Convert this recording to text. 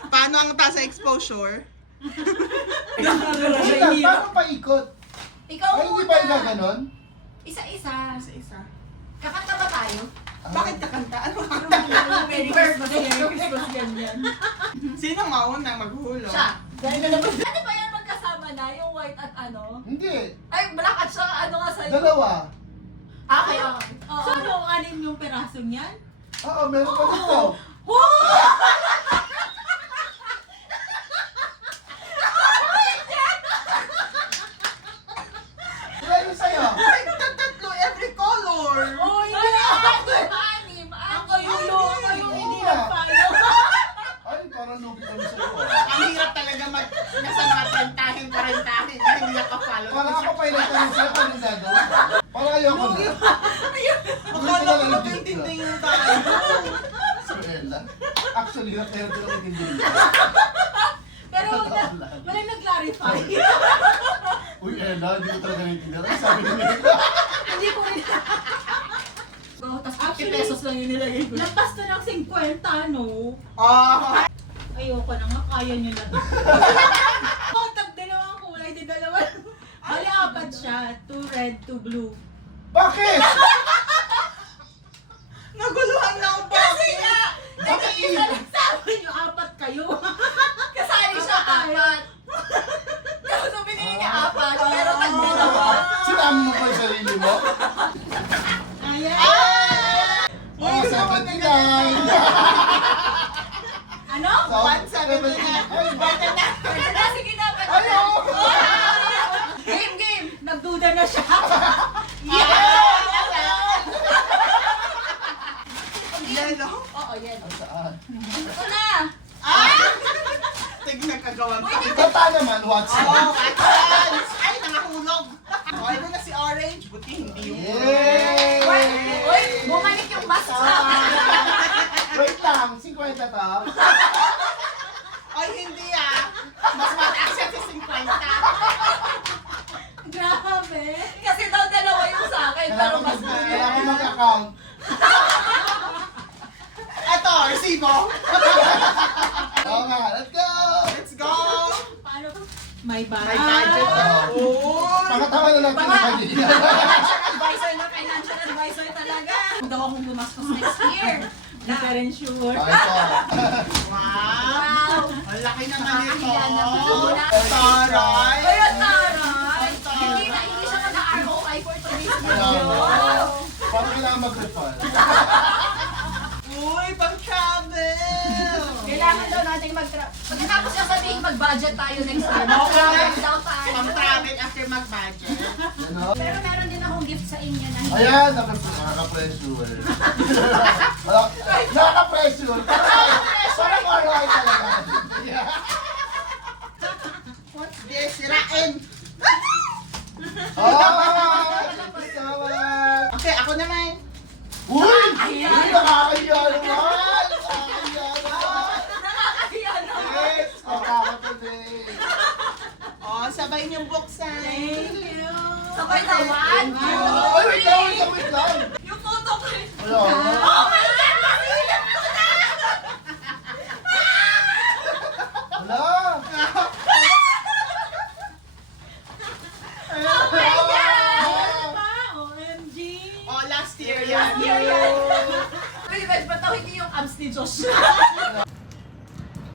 Paano ang taas sa exposure? Paano paikot? Ikaw Ay, hindi muna. pa gaganon? Isa-isa. Isa-isa. Kakanta ba tayo? Bakit kakanta? Ano kakanta? Merry Christmas, Merry Christmas, ganyan. Sino mauna maghulog? Siya. Dahil na naman. Ano ba yan magkasama na? Yung white at ano? Hindi. Ay, black at siya, ano nga sa'yo? Dalawa. Okay. So, ano, anin yung peraso niyan? Oo, meron pa dito. Wala yun sa'yo. Ay, tatlo every color! Oh, hindi Ano? na! Anim. Ako yung low, ako yung hindi Oo nga. nag-follow. Ay, parang lugi kami sa'yo. Ang hirap talaga nasa mga 30, 40 na hindi nakapalo. Parang ako pa ilang tanong sa'yo kung anong gagawin. Parang ayoko na. Akala ko magkaintindihan tayo. Sorella. Actually, pero ko lang hindi. Pero wala nag-clarify. Uy, Ella, hindi ko talaga naiintindihan. Ay, sabi ni Mika. Hindi ko rin. Tapos 50 Actually, pesos lang yung nilagay ko. Lampas na ng 50, no? Oh, Ayoko na nga, kaya nyo na. Contact dalawang kulay, di dalawa. Bali, apat siya. 2 red, 2 blue. Bakit? naguluhan na ako Kasi nga, Bakit isa yun? Sabi nyo, apat kayo. kasali siya apat. Tapos ang binili niya apat, pero tag-dalawa. Sinama mo pa yung sarili mo? Ayan. Oh, 79! Ano? So, 179. Ay, bakit? Pwede na, sige na. Ayoko! Game! Nagduda na siya. Yellow. Oo, yan. Saan? Ito na. Tignan kagawan pa. Tata naman, what's Oh, up? advance! Ay, nakahulog. Oh, ito na si Orange. Buti hindi yung... Yay! Uy, bumalik yung mask sa akin. Wait lang, 50 to? Ay, hindi ah. Mas mataas siya sa 50. Grabe. Kasi daw dalawa yung sa akin, pero mas Kailangan ko mag-account. Eto, resibo. Oo nga, let's go! Let's go. Paano? May May budget. barat. Oh. Pakatawa na natin Baka- ang kanina. financial advisor talaga. Kung daw akong gumastos next year. Hindi ka rin sure. Ay, ito. Wow. Wow. Ang laki naman ito. Nakakahiya naman. Taray. Kaya taray. Hindi siya mag-ROI for today's video. Wow. Parang kailangan mag-refund. Uy, pang travel. Kailangan daw natin pagkatapos niya sabihin mag-budget tayo next year. Okay. Daw tayo. Pang travel after mag-budget. Yan o. Pero meron din akong gift sa inyo na Ayan, nakaka-pressure. Nakaka-pressure. Parang ROI talaga. What's this? Sirain. Okay, ako naman. Uy! Uy, nakakahiya naman! Nakakahiya naman! nakakahiya naman. Yes! Kapaka today! Oh, sabay niyong buksan. Thank you. Sabay na one. Ay, wait lang, wait lang, wait lang! Yung photo ko. Wala. Oh my God! Nasilip ko na! Wala! Oh my God! Pa, OMG. Oh, last year yan. Last year yan. Wait, ba't daw hindi yung abs ni Josh?